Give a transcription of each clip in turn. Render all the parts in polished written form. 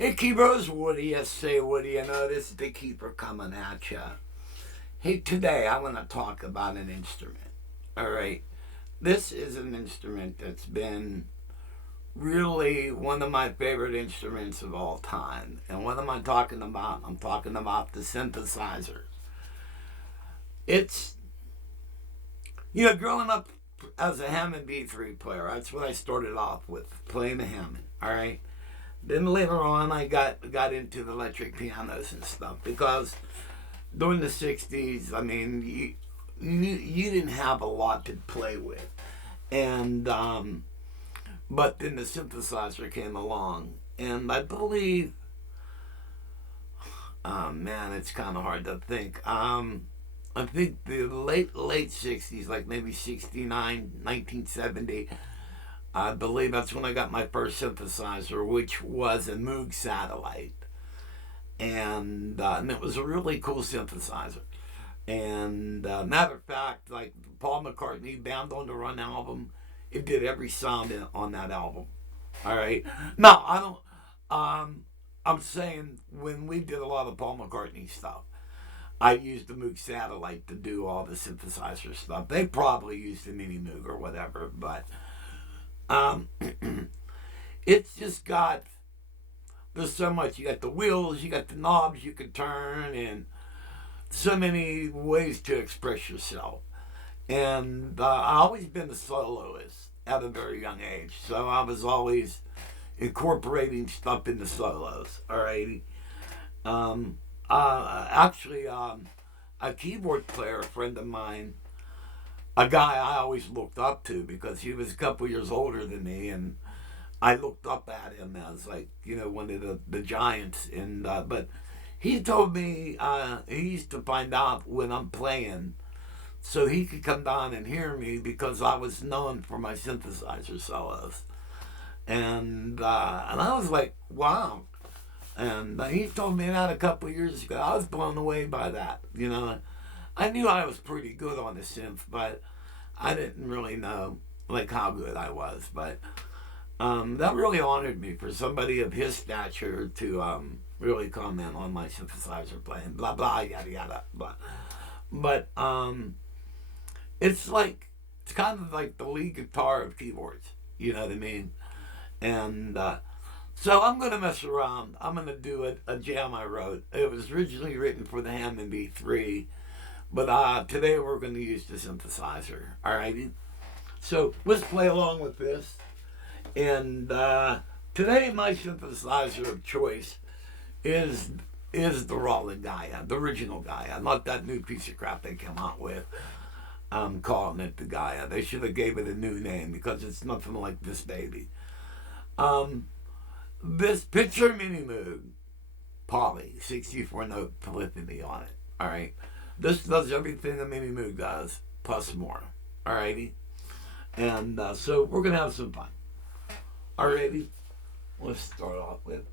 Hey, Keepers, Woody, yes, say Woody, you know, this is the Keeper coming at ya. Hey, today I want to talk about an instrument, alright? This is an instrument that's been really one of my favorite instruments of all time. And what am I talking about? I'm talking about the synthesizer. It's, growing up as a Hammond B3 player, that's what I started off with, playing the Hammond, alright? Then later on, I got into the electric pianos and stuff because during the '60s, I mean, you didn't have a lot to play with, and but then the synthesizer came along, and I believe, man, it's kind of hard to think. I think the late '60s, like maybe '69, 1970. I believe that's when I got my first synthesizer, which was a Moog Satellite. And it was a really cool synthesizer. And matter of fact, like Paul McCartney, Bound on the Run album, it did every sound on that album. All right. Now, I don't, I'm saying when we did a lot of Paul McCartney stuff, I used the Moog Satellite to do all the synthesizer stuff. They probably used the Mini Moog or whatever, but um, it's just got, there's so much. You got the wheels, you got the knobs you can turn, and so many ways to express yourself. And I always been a soloist at a very young age, so I was always incorporating stuff into solos. Alrighty. Actually, a keyboard player, a friend of mine, a guy I always looked up to because he was a couple years older than me, and I looked up at him as like one of the giants. And but he told me he used to find out when I'm playing, so he could come down and hear me because I was known for my synthesizer solos. And I was like, wow. And he told me that a couple of years ago. I was blown away by that. I knew I was pretty good on the synth, but I didn't really know like how good I was. But that really honored me for somebody of his stature to really comment on my synthesizer playing. Blah blah yada yada. But it's kind of like the lead guitar of keyboards. You know what I mean? And so I'm going to mess around. I'm going to do a jam I wrote. It was originally written for the Hammond B3, but today we're going to use the synthesizer. Alrighty? So let's play along with this. And today my synthesizer of choice is the Roland Gaia, the original Gaia, not that new piece of crap they came out with. I'm calling it the Gaia. They should have gave it a new name because it's nothing like this baby. This picture Mini Moog, Poly, 64 note polyphony on it. Alright. This does everything a Mini Moog does, plus more. Alrighty? And so we're going to have some fun. Alrighty? Let's start off with.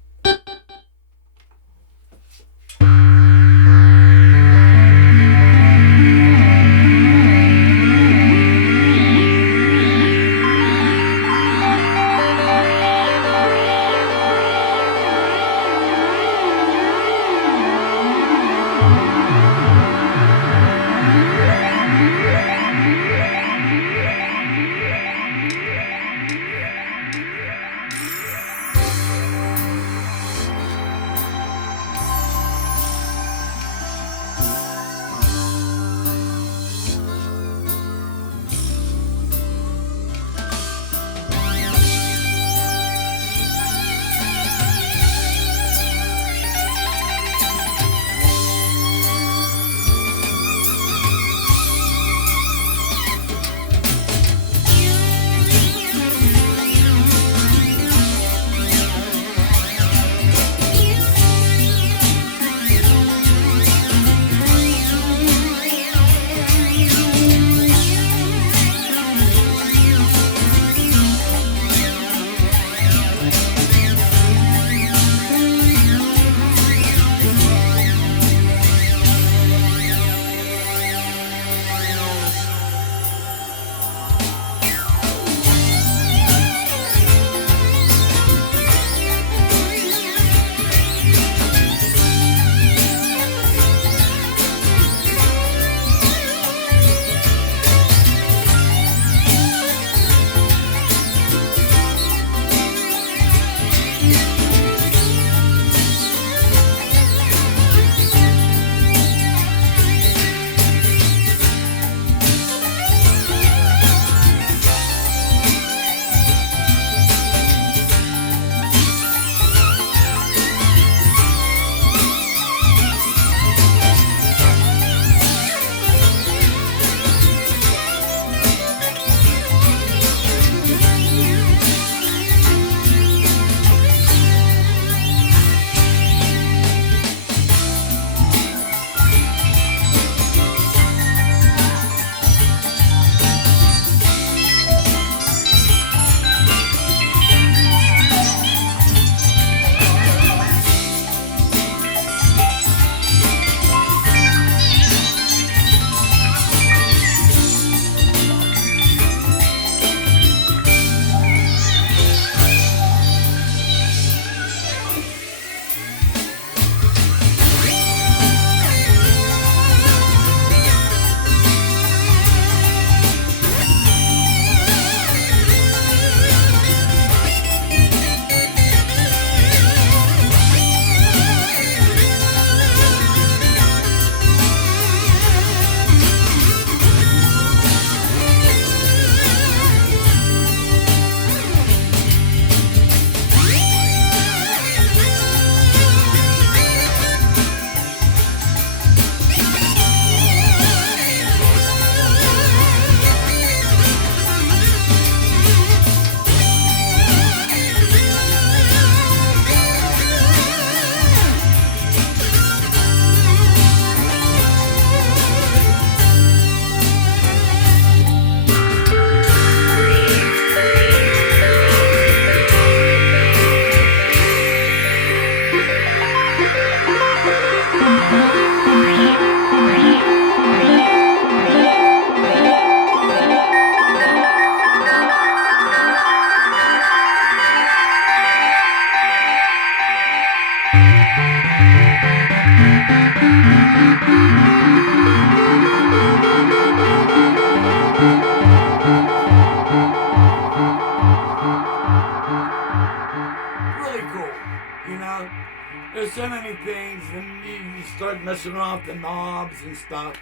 There's so many things, and you start messing around with the knobs and stuff.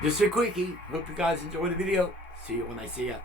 Just a quickie. Hope you guys enjoyed the video. See you when I see ya.